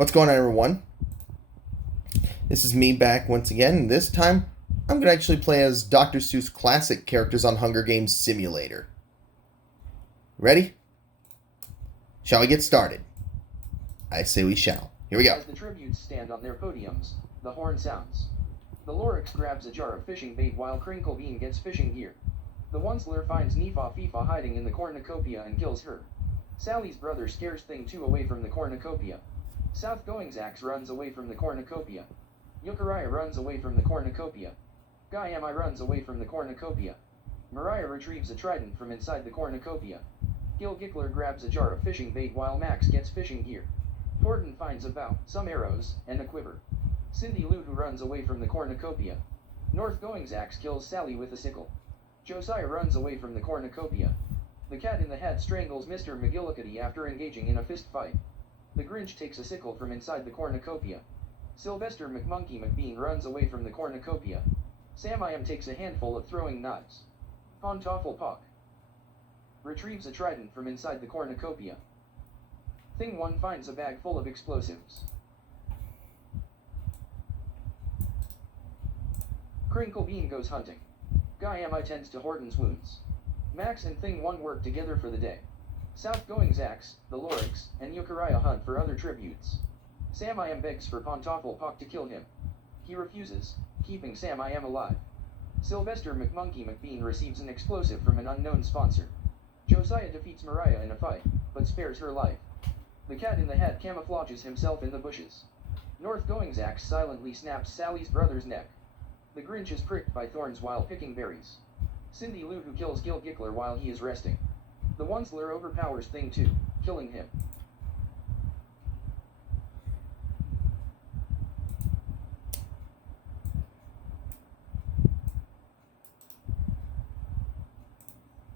What's going on, everyone? This is me back once again, and this time I'm going to actually play as Dr. Seuss Classic characters on Hunger Games Simulator. Ready? Shall we get started? I say we shall. Here we go. As the tributes stand on their podiums, the horn sounds. The Lorix grabs a jar of fishing bait while Crinklebean gets fishing gear. The Onceler finds Nifa Fifa hiding in the cornucopia and kills her. Sally's brother scares Thing 2 away from the cornucopia. Southgoing Zax runs away from the cornucopia. Yukariah runs away from the cornucopia. Guyami runs away from the cornucopia. Mariah retrieves a trident from inside the cornucopia. Gil Gickler grabs a jar of fishing bait while Max gets fishing gear. Horton finds a bow, some arrows, and a quiver. Cindy Lou who runs away from the cornucopia. Northgoing Zax kills Sally with a sickle. Josiah runs away from the cornucopia. The Cat in the Hat strangles Mr. McGillicuddy after engaging in a fist fight. The Grinch takes a sickle from inside the cornucopia. Sylvester McMonkey McBean runs away from the cornucopia. Sam I Am takes a handful of throwing knives. Pontoffel retrieves a trident from inside the cornucopia. Thing 1 finds a bag full of explosives. Crinklebean goes hunting. Guyami tends to Horton's wounds. Max and Thing 1 work together for the day. Southgoing Zax, the Lorix, and Yukariah hunt for other tributes. Sam I Am begs for Pontoffel to kill him. He refuses, keeping Sam I Am alive. Sylvester McMonkey McBean receives an explosive from an unknown sponsor. Josiah defeats Mariah in a fight, but spares her life. The Cat in the Hat camouflages himself in the bushes. Northgoing Zax silently snaps Sally's brother's neck. The Grinch is pricked by thorns while picking berries. Cindy Lou who kills Gil Gickler while he is resting. The Onceler overpowers Thing 2, killing him.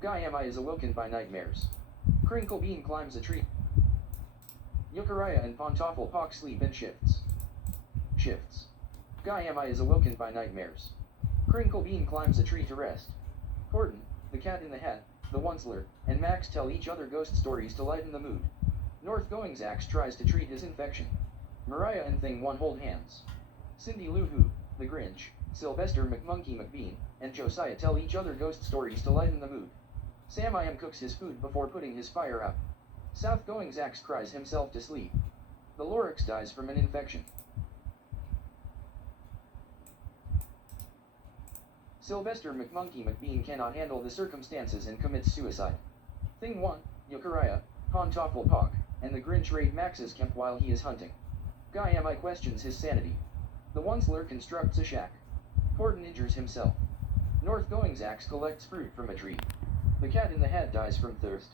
Guyami is awoken by nightmares. Crinklebean climbs a tree. Yukariah and Pontoffel sleep in shifts. Guyami is awoken by nightmares. Crinklebean climbs a tree to rest. Horton, the Cat in the Hat, the Onceler, and Max tell each other ghost stories to lighten the mood. Northgoing Zax tries to treat his infection. Mariah and Thing 1 hold hands. Cindy Lou Who, the Grinch, Sylvester McMonkey McBean, and Josiah tell each other ghost stories to lighten the mood. Sam I Am cooks his food before putting his fire out. Southgoing Zax cries himself to sleep. The Lorix dies from an infection. Sylvester McMonkey McBean cannot handle the circumstances and commits suicide. Thing 1, Yukariah, Pontoffel and the Grinch raid Max's camp while he is hunting. Guyami questions his sanity. The Onceler constructs a shack. Horton injures himself. Northgoing Zax collects fruit from a tree. The Cat in the Hat dies from thirst.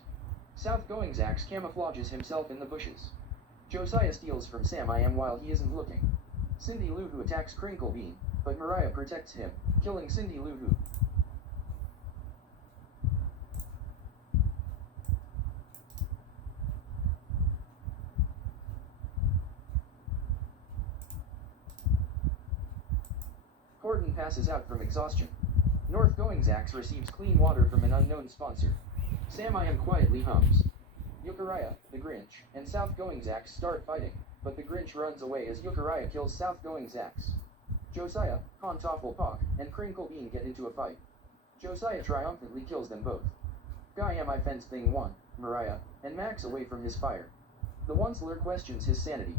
Southgoing Zax camouflages himself in the bushes. Josiah steals from Sam I Am while he isn't looking. Cindy Lou Who attacks Crinklebean, but Mariah protects him, killing Cindy Lou Who. Horton passes out from exhaustion. Northgoing Zax receives clean water from an unknown sponsor. Sam I Am quietly hums. Yukariah, the Grinch, and Southgoing Zax start fighting, but the Grinch runs away as Yukariah kills Southgoing Zax. Josiah, Pontoffel and Crinklebean get into a fight. Josiah triumphantly kills them both. Guyami fends Thing 1, Mariah, and Max away from his fire. The Onceler questions his sanity.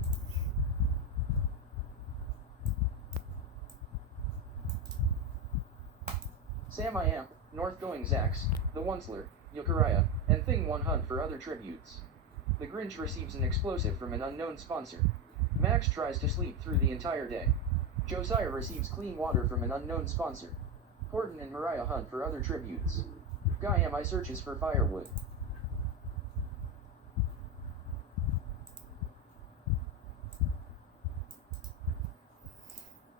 Sam I Am, Northgoing Zax, the Onceler, Yukariah, and Thing 1 hunt for other tributes. The Grinch receives an explosive from an unknown sponsor. Max tries to sleep through the entire day. Josiah receives clean water from an unknown sponsor. Horton and Mariah hunt for other tributes. Guyami searches for firewood.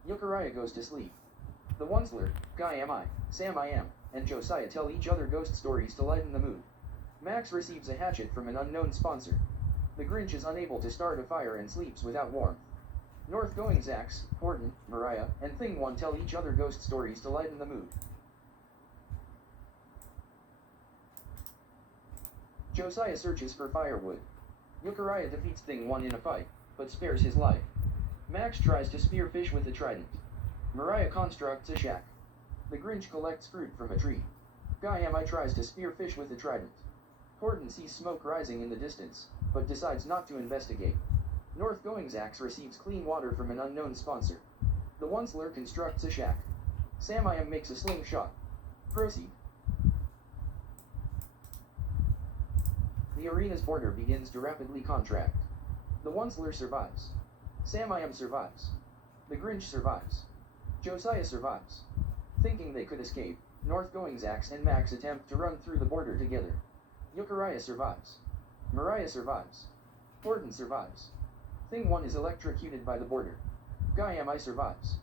Yukariah goes to sleep. The Onceler, Guyami, Sam I Am, and Josiah tell each other ghost stories to lighten the mood. Max receives a hatchet from an unknown sponsor. The Grinch is unable to start a fire and sleeps without warmth. Northgoing Zax, Horton, Mariah, and Thing 1 tell each other ghost stories to lighten the mood. Josiah searches for firewood. Yukariah defeats Thing 1 in a fight, but spares his life. Max tries to spear fish with a trident. Mariah constructs a shack. The Grinch collects fruit from a tree. Guy Mi tries to spear fish with a trident. Horton sees smoke rising in the distance, but decides not to investigate. North Going Zax receives clean water from an unknown sponsor. The Onceler constructs a shack. Sam I Am makes a slingshot. Proceed. The arena's border begins to rapidly contract. The Onceler survives. Sam I Am survives. The Grinch survives. Josiah survives. Thinking they could escape, North Going Zax and Max attempt to run through the border together. Euchariah survives. Mariah survives. Horton survives. Thing 1 is electrocuted by the border. Guy Mi survives.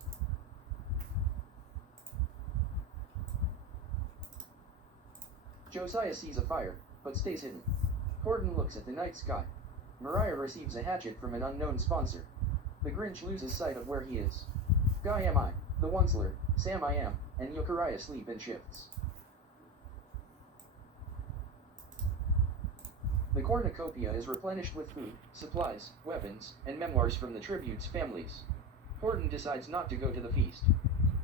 Josiah sees a fire, but stays hidden. Horton looks at the night sky. Mariah receives a hatchet from an unknown sponsor. The Grinch loses sight of where he is. Guy Mi, the Onceler, Sam I Am, and Euchariah sleep in shifts. The cornucopia is replenished with food, supplies, weapons, and memoirs from the tributes' families. Horton decides not to go to the feast.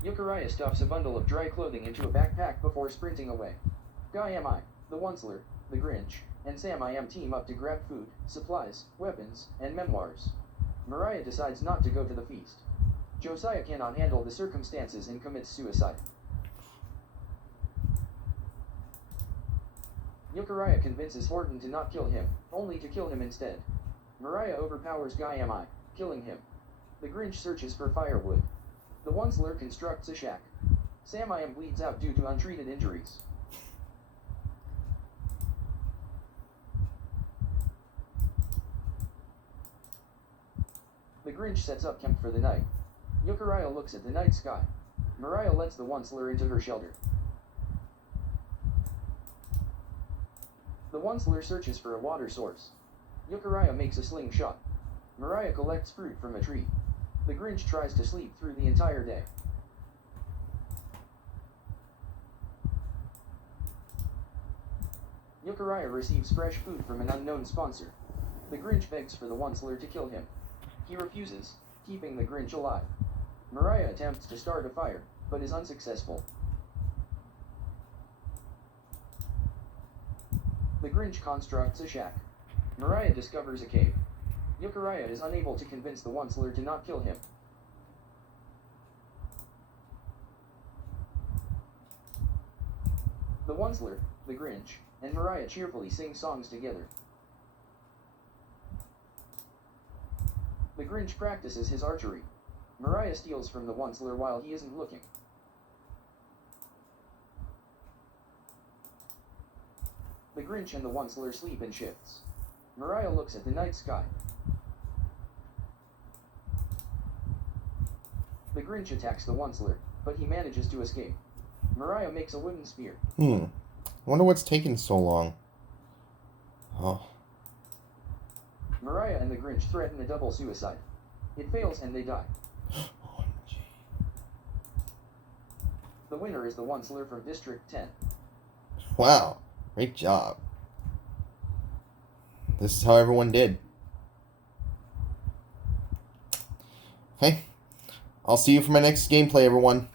Euchariah stuffs a bundle of dry clothing into a backpack before sprinting away. Guy Mi, the Onceler, the Grinch, and Sam I Am team up to grab food, supplies, weapons, and memoirs. Mariah decides not to go to the feast. Josiah cannot handle the circumstances and commits suicide. Euchariah convinces Horton to not kill him, only to kill him instead. Mariah overpowers Guy Mi, killing him. The Grinch searches for firewood. The Onceler constructs a shack. Sam I Am bleeds out due to untreated injuries. The Grinch sets up camp for the night. Euchariah looks at the night sky. Mariah lets the Onceler into her shelter. The Onceler searches for a water source. Euchariah makes a slingshot. Mariah collects fruit from a tree. The Grinch tries to sleep through the entire day. Euchariah receives fresh food from an unknown sponsor. The Grinch begs for the Onceler to kill him. He refuses, keeping the Grinch alive. Mariah attempts to start a fire, but is unsuccessful. The Grinch constructs a shack. Mariah discovers a cave. Euchariah is unable to convince the Onceler to not kill him. The Onceler, the Grinch, and Mariah cheerfully sing songs together. The Grinch practices his archery. Mariah steals from the Onceler while he isn't looking. The Grinch and the Onceler sleep in shifts. Mariah looks at the night sky. The Grinch attacks the Onceler, but he manages to escape. Mariah makes a wooden spear. I wonder what's taking so long. Oh. Mariah and the Grinch threaten a double suicide. It fails and they die. OMG. The winner is the Onceler from District 10. Wow. Great job. This is how everyone did. Okay. I'll see you for my next gameplay, everyone.